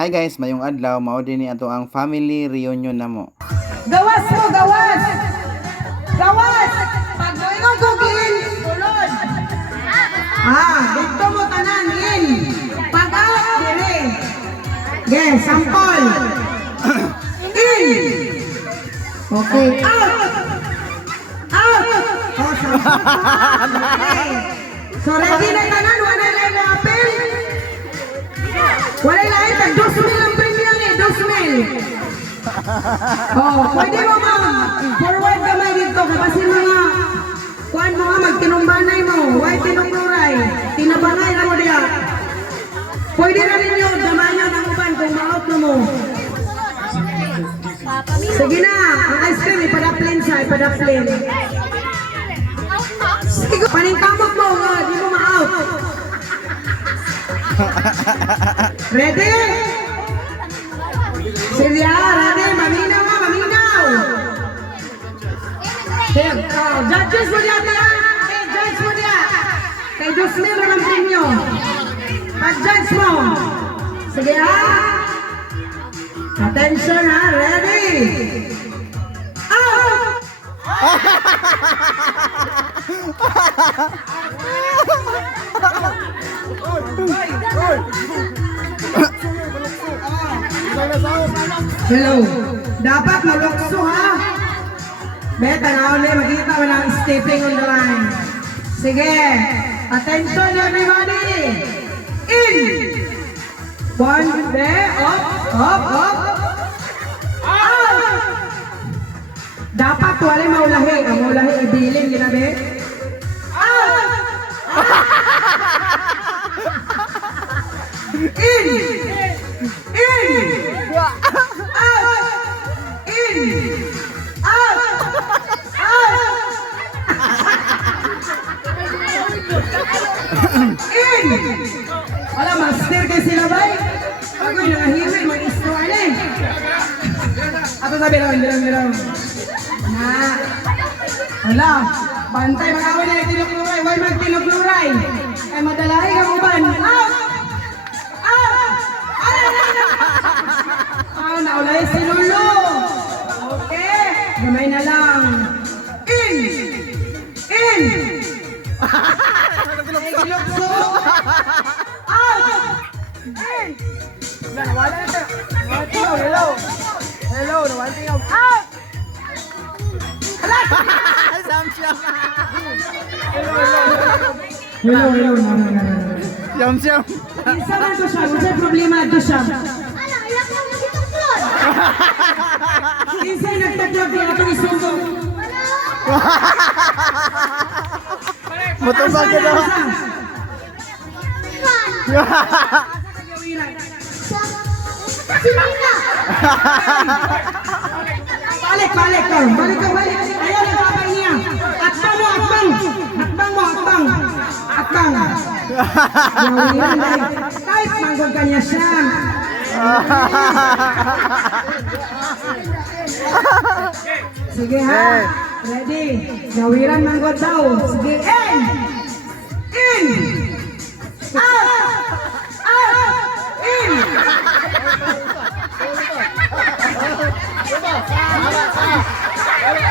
Hi guys, mayong adlaw mao din ni ato ang family reunion namo. Gawas mo, gawas! Gawas! Pag ikaw gugin, tulod! Dito mo tanan, in! Pag-out, dire! Yes, sampol! In! Okay, out! Out! Oh, sampol! Okay. So, ready na tanan, wala na yung apel? Wala na yung 2,000 ang premium eh, 2,000! Pwede mo forward kamay dito kasi mga kuan mo magtinumbanay mo, why tinungnuray, tinabangay na mo diya. Pwede na rin yun, damayan ang uban kung ma-out na mo. Sige na, ang ice cream, ipadaplin siya, ipadaplin. Sige, paningkamot mo, di mo ma-out. Ready? Silya, ready? Maminaw nga, maminaw! Judges mo diya, judge mo diya! Kay 2,000 ang premio. Pag-judge mo. Sige Attention ready? Out! Hello. Dapat malukso ha. Beta na ulit. Makita mo lang stepping on the line. Sige. Attention everybody. In. One. There. Up. Up. Up. Out. Dapat wala maulahi. Ang maulahi ibilin. Ginabi. Out. In. In. Out! In! Out! Out! In! Wala, master kayo sila ba? Ako'y nangahiwi, mag-istroan eh. Ato sabi lang. Wala, bantay, mag-awin na yung tinukluray. Huwag mag-tinukluray. Ay madalahi ka uban. Out! Naulay si Lulu. Okay. Gamay na lang. In. In. Gilukso. Out. In. Nawala na ito. Hello. Hello. Nawala ito. Out. Samsyam. Hello. Samsyam. Isa man ito siya. Wala problema ito siya. Kinsay nagtaglog na itong isundo. Mutubag ka daw. Balik. Ayaw na kapag niya. Akbang mo. Kahit manggol ka niya siya. Sige ha. Ready. Gawiran manggol daw. Sige. In. Out. In.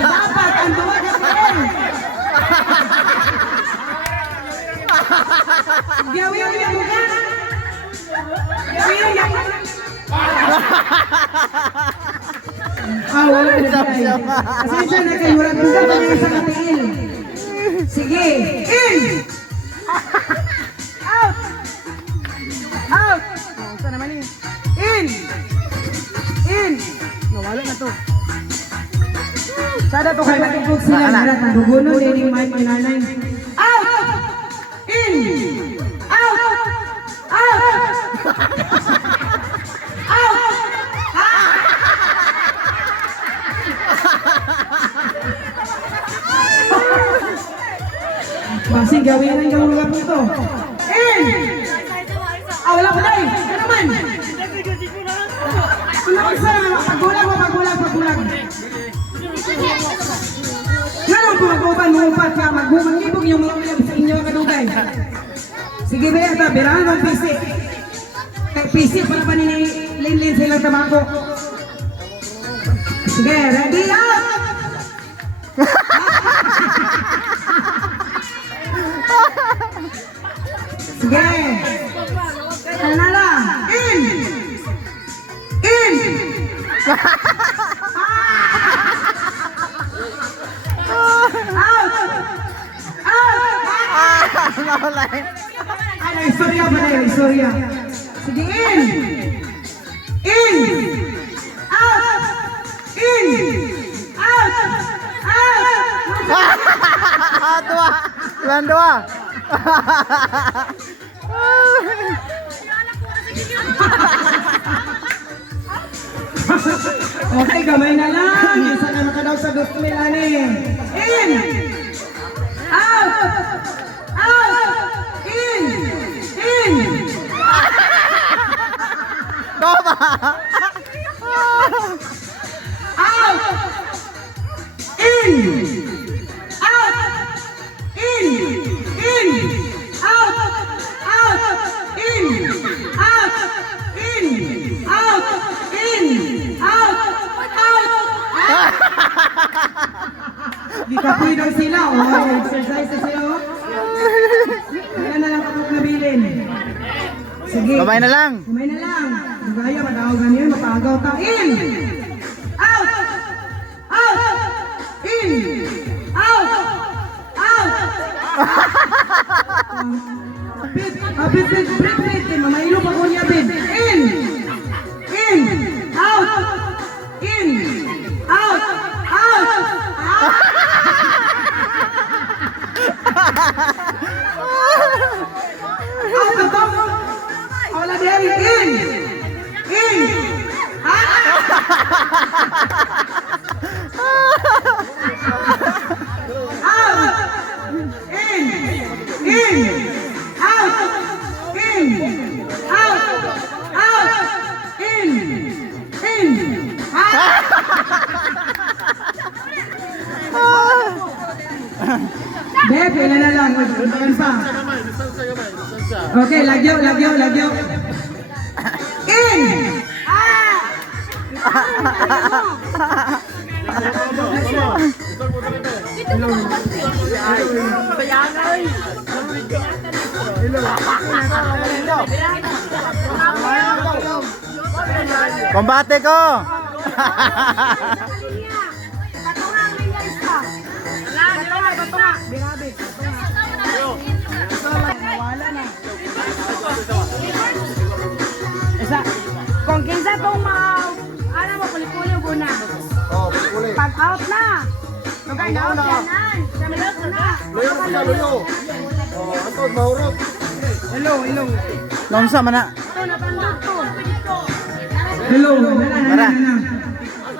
Dapat ang duwag na rin. Gawiran niya mo ka. Wala na tayo. Asensya na kayo. Wala buka pa niya sa katingin. Sige. In. Out. Saan naman yun? In. Nawala na to. Sada to kayo matugtog sila. Narat, naguguno din yung mic ni nanay. Out. In. Out. Masih gawin ang gawin mo ito. In! Wala ko dahil. Ano naman? Pagulang. Ganun po mag-upan mo upat ka. Mag-ibog yung mga sa inyo kadugay. Sige ba yan, birahan ng pisik. Kay pisik para pa in silang tabako. Sige, ready, out! Sige. Ano na lang? In! In! Out! Out! Nawala. Ay, istorya ba na yun? Istorya. Sige, in! In! Out! In! Out! Out! Dua. Ilan dua. Okay, gamay na lang. Isa na nakadaw sa gusto nila ni. In! Out! Out! In! In! Toma. Out! In! Out! In! In! Out! Out! In! Out! In! Out! In! Out! Out! Di ka pwedeng sila. Oh, exercise na sila. Oh. Kaya na lang kapag nabilin. Sige. Kamay na lang. Kumay na lang. Gaya, madaogan yun, mapagaw ta. In! Out! Out! In! Out! Out! Bit, bit, bit, bit, bit. Mamaylo pa ko niya, bit. In! In! Out! In! Out! Out! Out! Out! Wala din. In! In! Out! In! In! Out! In! Out! Out! In! In! Beb, ilan na lang. Ilan pa. Okay, lagyo, lagyo, lagyo. In! Kombate ko. Kung kinsa tong ano mo, kulit-kulit mo na. Oh, kulit. Pag out na. Pag out yan, sa milot na. Luyo siya, luyo. Oh, atod mahurot. Hello, hello. Nonsa man na. Ito, napandot to. Hello. Tara.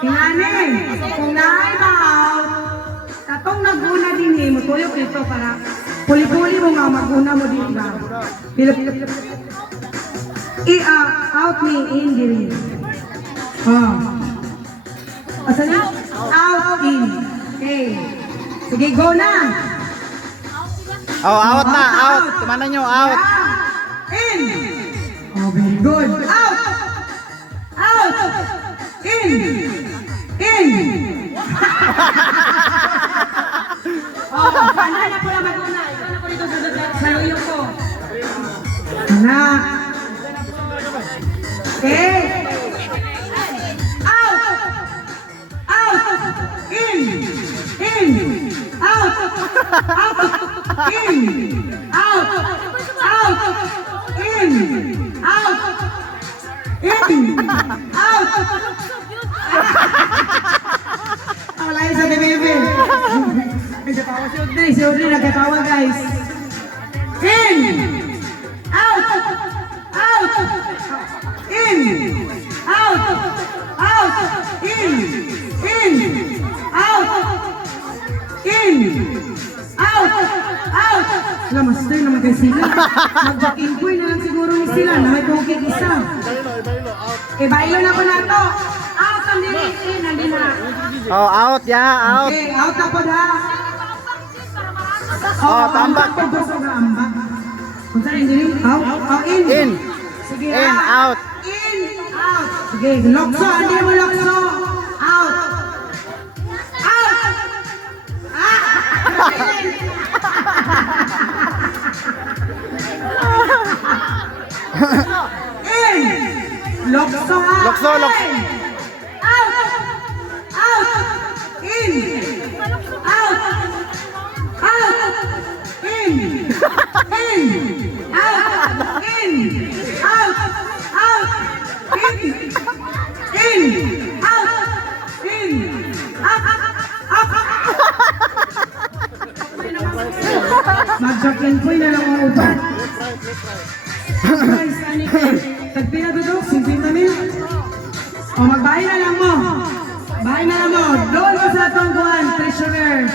Ingani, kung naay ba out, katong naguna din mo, tuyok ito para puli-puli mo nga maguna mo din ba? Pilip. Out ni in diri. Oh. Asa na? Out in. Okay. Sige, go na. Oh, out na, out. Tumana nyo, out. In. Oh, very good. Out. Out. In. In. Oh, paano na po na maguna? Ito na po dito sa luyo ko. Na. Okay. Out. Out. In. In. Out. Out. In. Out. Out. In. Out. In. Out. Wala yun sa bebe. Si Audrey nagkatawa guys. In. Out. Out. In. Out. Out. In. In. Out. In. Out. Out. Wala, master naman kayo sila. Mag-back-in-boy na lang siguro ni sila na may pungkig isa. Bailo na ko na to. Out ang dili. In ang dina. Oh, out, yeah, out. Okay, out na po na. Oh, tambak. Ambak. Kung saan yung dili? Out. Oh, in. In. Sige, In, out. In, out. Sige, lokso, hindi mo lokso. Out. Out. In. Lokso, out. Lokso, lokso. Out. Out. In. Out. Out. In. In. Out. In. Out. Out. In. In. Out. In. Mag-chaplain po na lang ang upan. Guys, ani ko. Tagpila dudok, 50 mil. O magbahay na lang mo. Bahay na lang mo. Doon mo sa tongguan, treasurer.